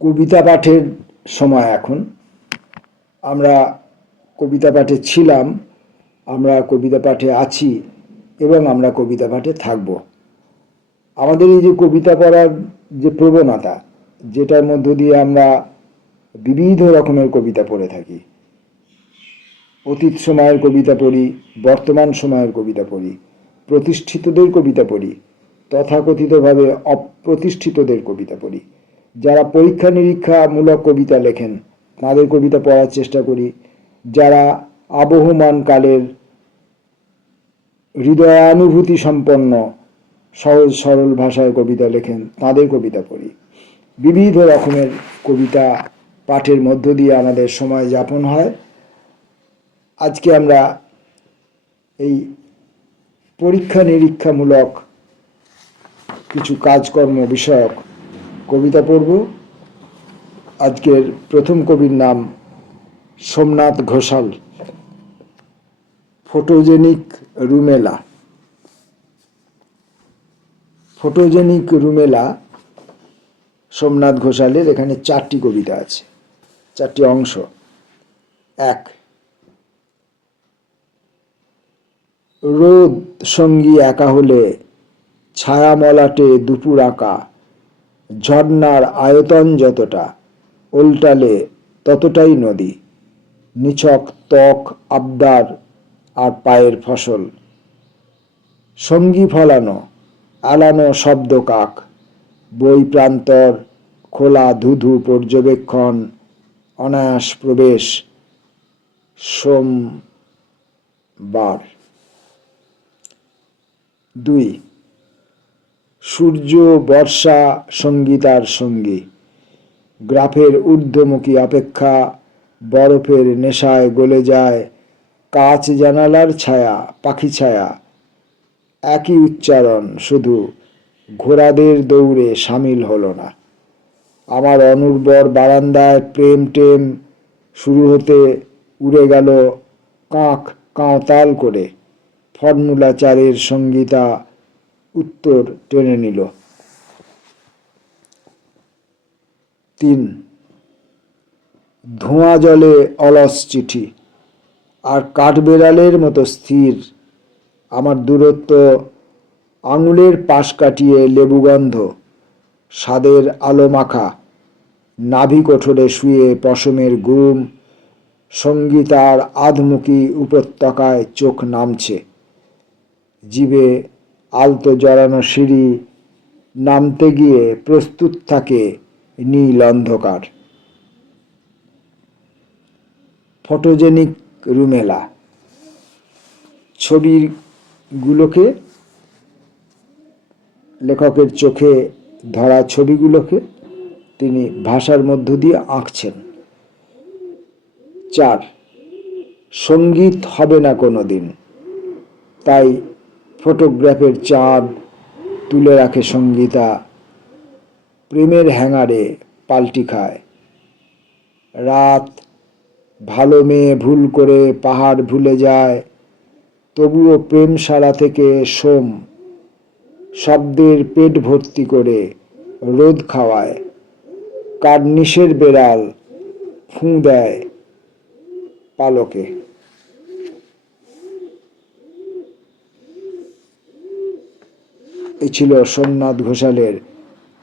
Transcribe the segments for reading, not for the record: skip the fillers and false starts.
কবিতা পাঠের সময় এখন। আমরা কবিতা পাঠে ছিলাম, আমরা কবিতা পাঠে আছি এবং আমরা কবিতা পাঠে থাকব। আমাদের এই যে কবিতা পড়ার যে প্রবণতা, যেটার মধ্য দিয়ে আমরা বিবিধ রকমের কবিতা পড়ে থাকি, অতীত সময়ের কবিতা পড়ি, বর্তমান সময়ের কবিতা পড়ি, প্রতিষ্ঠিতদের কবিতা পড়ি, তথাকথিতভাবে অপ্রতিষ্ঠিতদের কবিতা পড়ি। যারা পরীক্ষা নিরীক্ষামূলক কবিতা লেখেন তাদের কবিতা পড়ার চেষ্টা করি, যারা আবহমান কালের হৃদয়ানুভূতি সম্পন্ন সহজ সরল ভাষায় কবিতা লেখেন তাদের কবিতা পড়ি। বিবিধ রকমের কবিতা পাঠের মধ্য দিয়ে আমাদের সময় যাপন হয়। আজকে আমরা এই পরীক্ষা নিরীক্ষামূলক কিছু কাজকর্ম বিষয়ক কবিতা পড়ব। আজকের প্রথম কবির নাম সোমনাথ ঘোষাল, ফটোজেনিক রুমেলা। ফটোজেনিক রুমেলা সোমনাথ ঘোষালের। এখানে 4টি কবিতা আছে, 4টি অংশ। 1, রোদ সঙ্গী একা হলে ছায়া মলাটে দুপুর আঁকা, ঝর্ণার আয়তন যতটা ওল্টালে ততটাই নদী, নিছক ত্বক আবদার আর পায়ের ফসল, সঙ্গী ফলানো আলানো শব্দ কাক, বই প্রান্তর খোলা ধুধু পর্যবেক্ষণ, অনায়াস প্রবেশ সোমবার। 2, সূর্য বর্ষা সঙ্গীতার সঙ্গী, গ্রাফের ঊর্ধ্বমুখী অপেক্ষা বরফের নেশায় গলে যায়, কাচ জানালার ছায়া পাখি ছায়া, একই উচ্চারণ শুধু ঘোড়াদের দৌড়ে সামিল হলো না। আমার অনুর্বর বারান্দায় প্রেম টেম শুরু হতে উড়ে গেল কাক কাঁওতাল করে, ফর্মুলা 4-এর সঙ্গীতা উত্তর টেনে নিল। 3, ধোঁয়া জলে অলস চিঠি, আর কাঠবেড়ালের মতো স্থির আমার দূরত্ব আঙুলের পাশ কাটিয়ে লেবুগন্ধ, স্বাদের আলো মাখা নাভি কোঠরে শুয়ে পশমের ঘুম, সঙ্গীতার আধমুখী উপত্যকায় চোখ নামছে, জিভে আলতো জড়ানো সিঁড়ি, নামতে গিয়ে প্রস্তুত থাকে নীল অন্ধকার। ফটোজেনিক রুমেলা ছবিগুলোকে, লেখকের চোখে ধরা ছবিগুলোকে তিনি ভাষার মধ্য দিয়ে আঁকছেন। 4, সঙ্গীত হবে না কোনো দিন, তাই ফটোগ্রাফের চাঁদ তুলে রাখে সঙ্গীতা, প্রেমের হ্যাঙ্গারে পাল্টি খায়। রাত ভালো মেয়ে ভুল করে পাহাড় ভুলে যায়, তবুও প্রেমশালা থেকে সোম শব্দের পেট ভর্তি করে রোদ খাওয়ায়, কার্নিশের বেড়াল ফুঁ দেয় পালকে। এই ছিল সোমনাথ ঘোষালের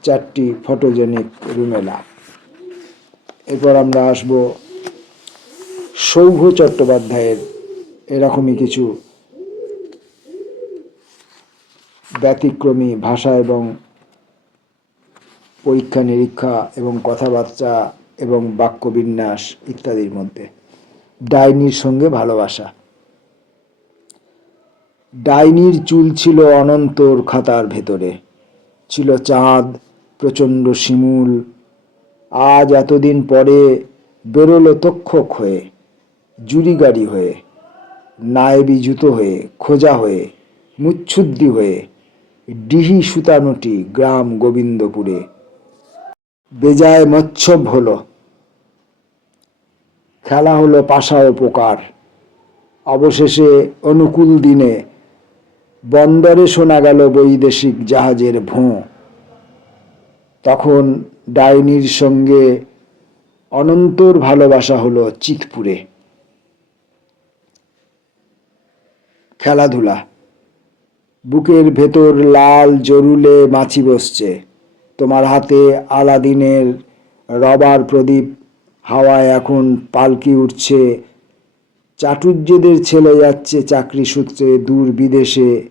4টি ফটোজেনিক রুমেলা। এরপর আমরা আসব সৌঘ চট্টোপাধ্যায়ের এরকমই কিছু ব্যতিক্রমী ভাষা এবং পরীক্ষা নিরীক্ষা এবং কথাবার্তা এবং বাক্যবিন্যাস ইত্যাদির মধ্যে। ডাইনির সঙ্গে ভালোবাসা। ডাইনির চুল ছিল অনন্তর খাতার ভেতরে, ছিল চাঁদ প্রচণ্ড শিমুল, আজ এতদিন পরে বেরোলো তক্ষক হয়ে, জুরি গাড়ি হয়ে, নায়েবি জুতো হয়ে, খোঁজা হয়ে, মুচ্ছুদ্দি হয়ে, ডিহি সুতানুটি গ্রাম গোবিন্দপুরে। বেজায় মচ্ছব হলো, খেলা হলো পাশা ও পোকার। অবশেষে অনুকূল দিনে বন্দরে শোনা গেল বৈদেশিক জাহাজের ভোঁ। তখন ডাইনির সঙ্গে অনন্তর ভালোবাসা হলো চিতপুরে। খেলাধুলা। বুকের ভেতর লাল জরুলে মাছি বসছে। তোমার হাতে আলাদিনের রবার প্রদীপ। হাওয়ায় এখন পালকি উঠছে। চাটুজ্যেদের ছেলে যাচ্ছে চাকরি সূত্রে দূর বিদেশে।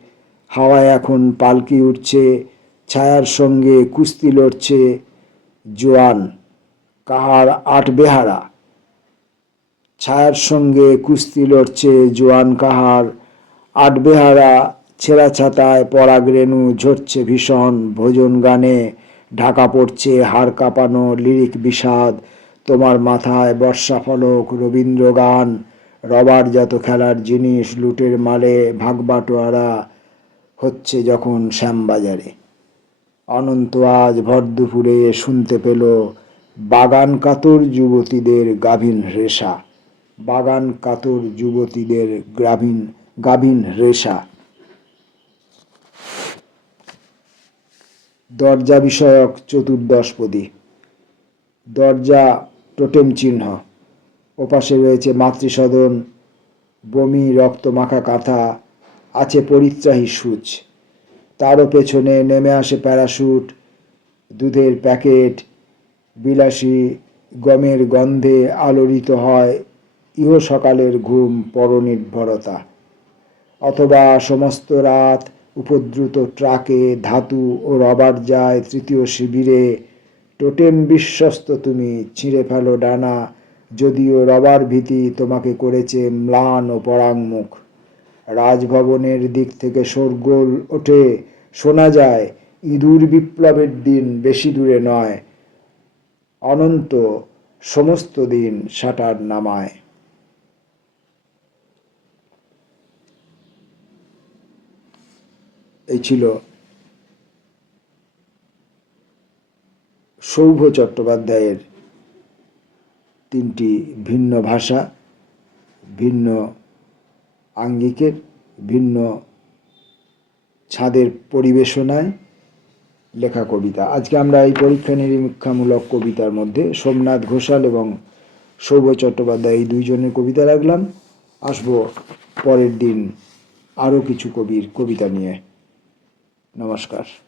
হাওয়ায় এখন পালকি উঠছে। ছায়ার সঙ্গে কুস্তি লড়ছে জোয়ান কাহার আটবেহারা। ছায়ার সঙ্গে কুস্তি লড়ছে জোয়ান কাহার আটবেহারা। ছেঁড়া ছাতায় পরাগরেণু ঝরছে ভীষণ ভোজন গানে। ঢাকা পড়ছে হাড় কাঁপানো লিরিক বিষাদ। তোমার মাথায় বর্ষাফলক রবীন্দ্র গান। রবারজাত খেলার জিনিস লুটের মালে ভাগবাটোয়ারা হচ্ছে যখন শ্যামবাজারে। অনন্ত আজ ভর দুপুরে শুনতে পেল বাগান কাতর যুবতীদের গাভীন রেশা। বাগান কাতর যুবতীদের গাভীন রেশা। দরজা বিষয়ক চতুর্দশপদী। দরজা টোটেম চিহ্ন। ওপাশে রয়েছে মাতৃসদন, বমি রক্তমাখা কাঁথা, আছে পরিত্রাহী সূচ। তারও পেছনে নেমে আসে প্যারাশুট, দুধের প্যাকেট, বিলাসী গমের গন্ধে আলোড়িত হয় ইহ সকালের ঘুম পরনির্ভরতা। অথবা সমস্ত রাত উপদ্রুত ট্রাকে ধাতু ও রবার যায় তৃতীয় শিবিরে। টোটেম বিশ্বস্ত তুমি, ছিঁড়ে ফেলো ডানা, যদিও রবার ভীতি তোমাকে করেছে ম্লান ও পরাঙ্মুখ। রাজভবনের দিক থেকে শোরগোল ওঠে, শোনা যায় ইঁদুর বিপ্লবের দিন বেশি দূরে নয়। অনন্ত সমস্ত দিন শাটার নামায়। এই ছিল সৌভ চট্টোপাধ্যায়ের তিনটি ভিন্ন ভাষা, ভিন্ন আঙ্গিকের, ভিন্ন ছাদের পরিবেশনায় লেখা কবিতা। আজকে আমরা এই পরীক্ষা নিরীক্ষামূলক কবিতার মধ্যে সোমনাথ ঘোষাল এবং সৌভ চট্টোপাধ্যায় এই দুইজনের কবিতা রাখলাম। আসবো পরের দিন আরও কিছু কবির কবিতা নিয়ে। নমস্কার।